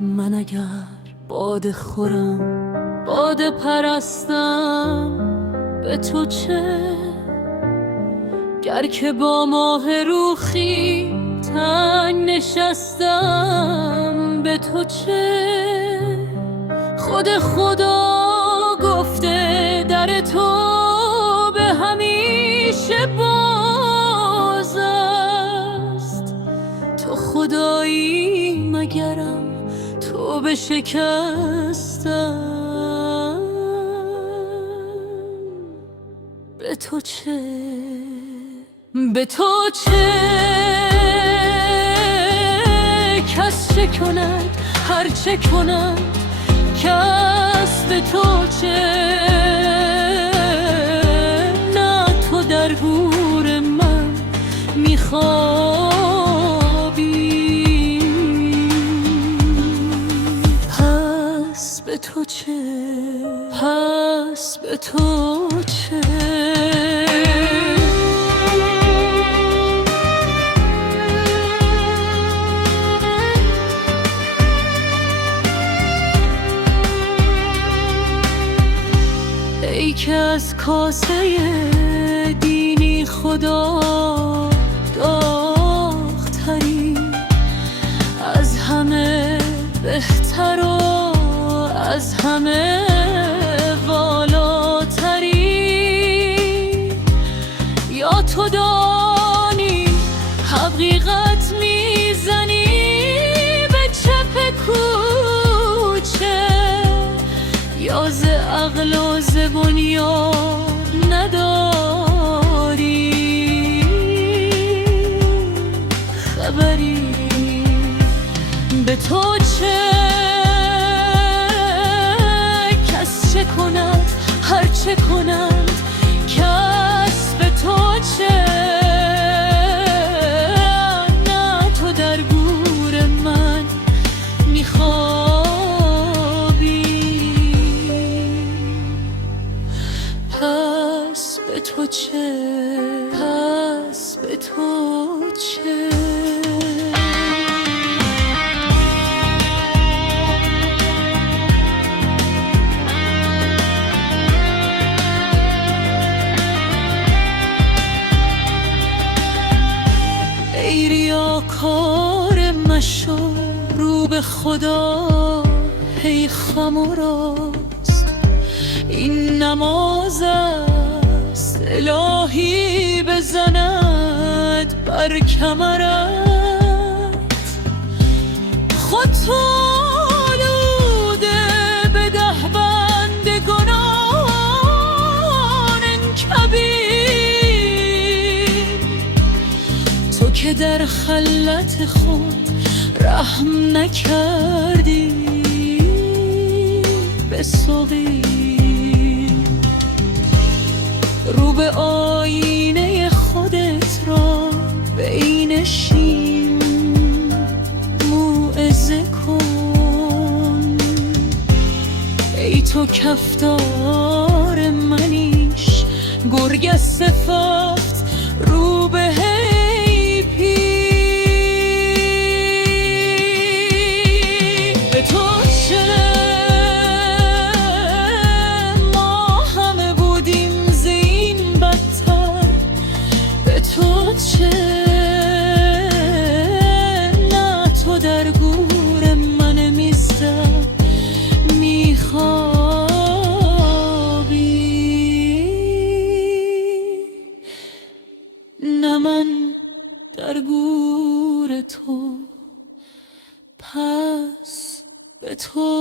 من اگر باده خورم، باده پرستم، به تو چه؟ گر که با ماه روخی تنگ نشستم، به تو چه؟ خود خدا گفته در تو به همیشه باز است. تو خدایی مگرم تو بشکستم، به تو چه؟ به تو چه؟ کس چه کند هر چه کند، کس به تو چه؟ نه تو در گور من میخوابی، پس به تو چه؟ پس به تو چه؟ ای که از کاسه دینی خدا داغ‌تری، از همه بهتر و از همه والاتری، یا تو دانی حقیقت میزنی به چپ کوچه، یا ز عقل و ز بنیاد نداری خبری. به تو چه؟ کس چه کند هر چه کند، کس به تو چه؟ نه تو در گور من میخوابی، پس به تو چه؟ پس به تو چه؟ ای ریاکار مشو رو به خدا، ای خم و راست این نماز است، الهی بزند بر کمرت. خود تو آلوده به دهبند گناهان کبیر، تو که در خلت خود رحم نکردی به صغیر. رو به آینه خودت را به این شیم موعظه کن، ای تو کفتار منیش گرگ صفت رو به هی پیر. به تو چه؟ ما همه بودیم زین بدتر، به تو چه؟ نه تو در گور من میستم میخوابی، نه من در گور تو، پس به تو